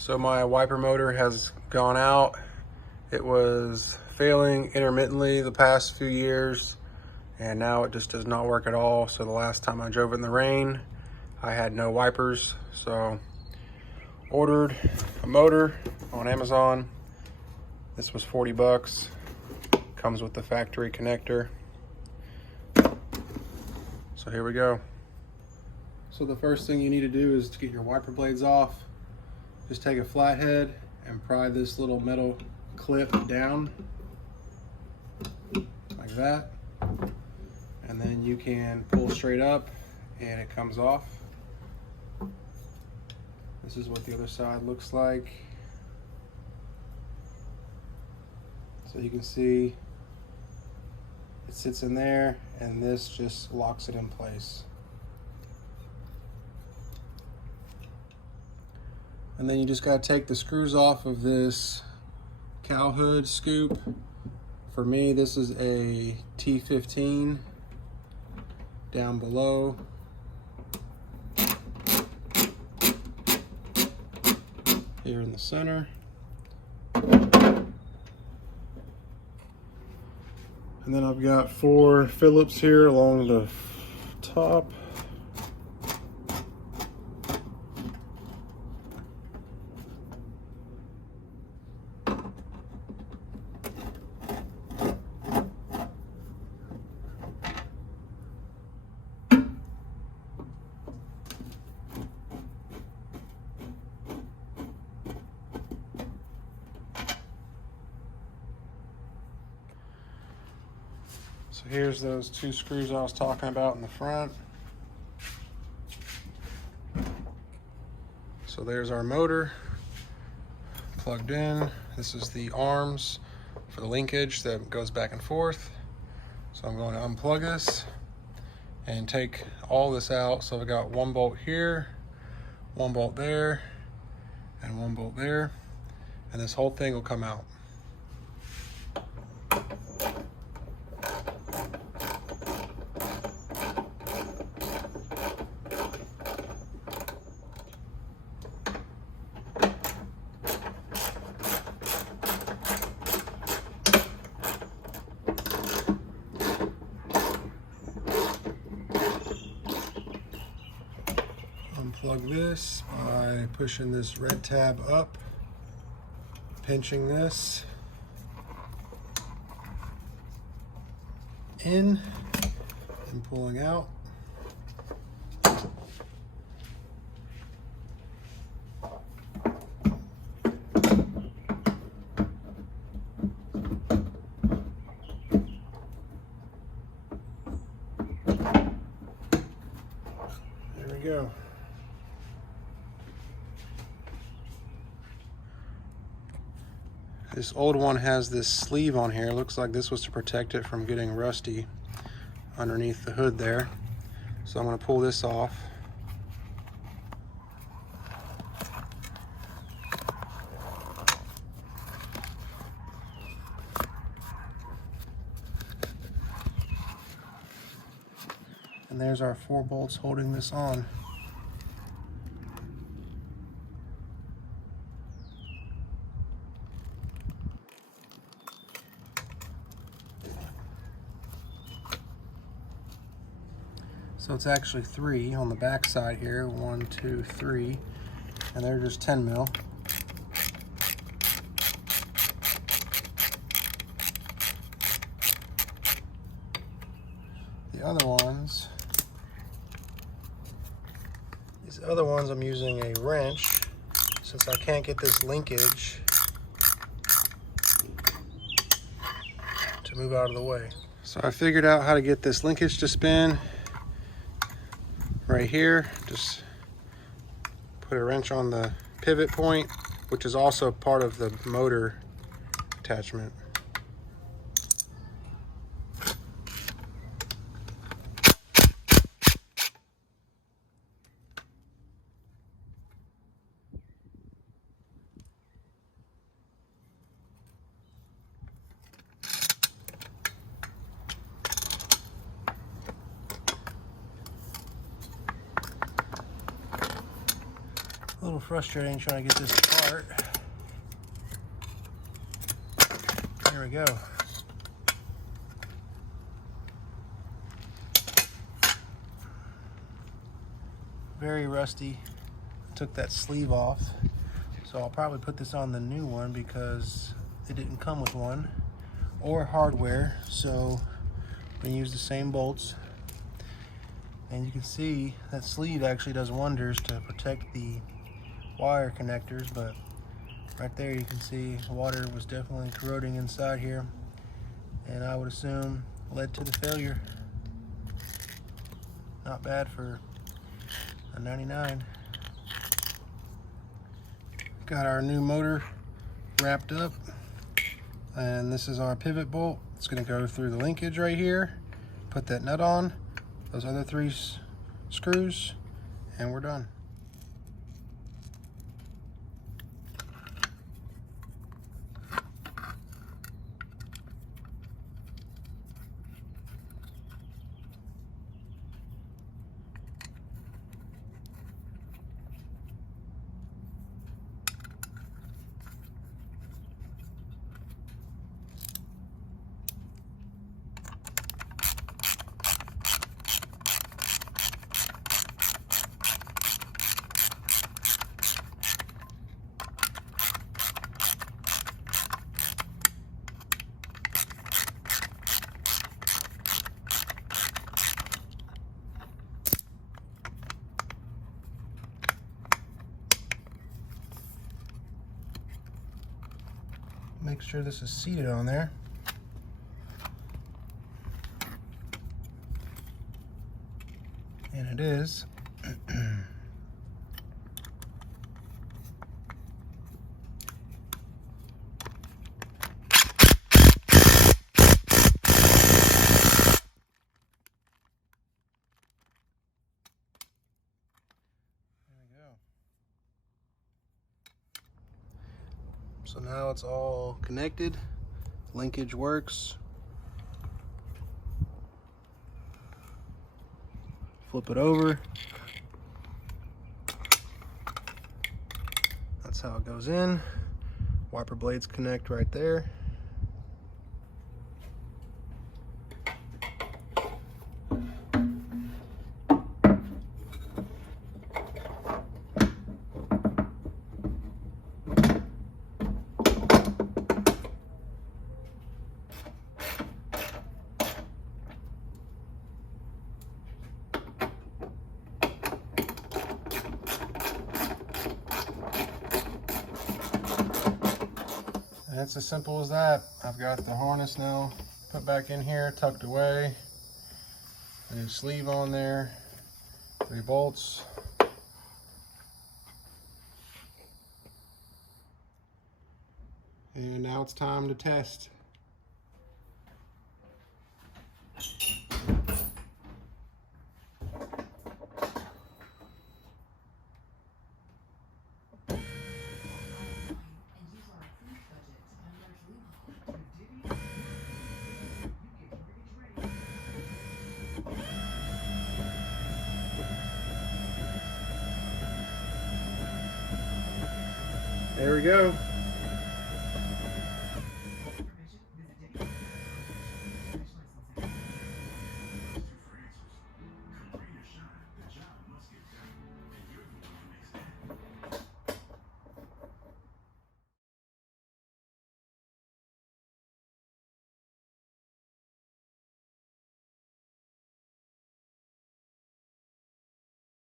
So my wiper motor has gone out. It was failing intermittently the past few years, and now it just does not work at all. So the last time I drove in the rain, I had no wipers. So ordered a motor on Amazon. This was 40 bucks. Comes with the factory connector. So here we go. So the first thing you need to do is to get your wiper blades off. Just take a flathead and pry this little metal clip down like that, and then you can pull straight up and it comes off. This is what the other side looks like. So you can see it sits in there, and this just locks it in place. And then you just got to take the screws off of this cowl hood scoop. For me, this is a T15 down below. Here in the center. And then I've got 4 Phillips here along the top. So here's those 2 screws I was talking about in the front. So there's our motor plugged in. This is the arms for the linkage that goes back and forth. So I'm going to unplug this and take all this out. So I've got 1 bolt here, 1 bolt there, and 1 bolt there. And this whole thing will come out. Unplug this by pushing this red tab up, pinching this in and pulling out. There we go. This old one has this sleeve on here. Looks like this was to protect it from getting rusty underneath the hood there. So I'm going to pull this off. And there's our 4 bolts holding this on. So it's actually 3 on the back side here. 1, 2, 3, and they're just 10 mil. The other ones, these other ones I'm using a wrench since I can't get this linkage to move out of the way. So I figured out how to get this linkage to spin. Right here, just put a wrench on the pivot point, which is also part of the motor attachment. A little frustrating trying to get this apart. There we go. Very rusty. Took that sleeve off. So I'll probably put this on the new one because it didn't come with one or hardware. So I'm gonna use the same bolts. And you can see that sleeve actually does wonders to protect the wire connectors, but right there you can see water was definitely corroding inside here, and I would assume led to the failure. Not bad for a 99. Got our new motor wrapped up, and this is our pivot bolt. It's going to go through the linkage right here, put that nut on, those other 3 screws, and we're done. Make sure this is seated on there. And it is. So now it's all connected, linkage works. Flip it over. That's how it goes in. Wiper blades connect right there. And it's as simple as that. I've got the harness now put back in here, tucked away. A new sleeve on there, 3 bolts. And now it's time to test. There we go.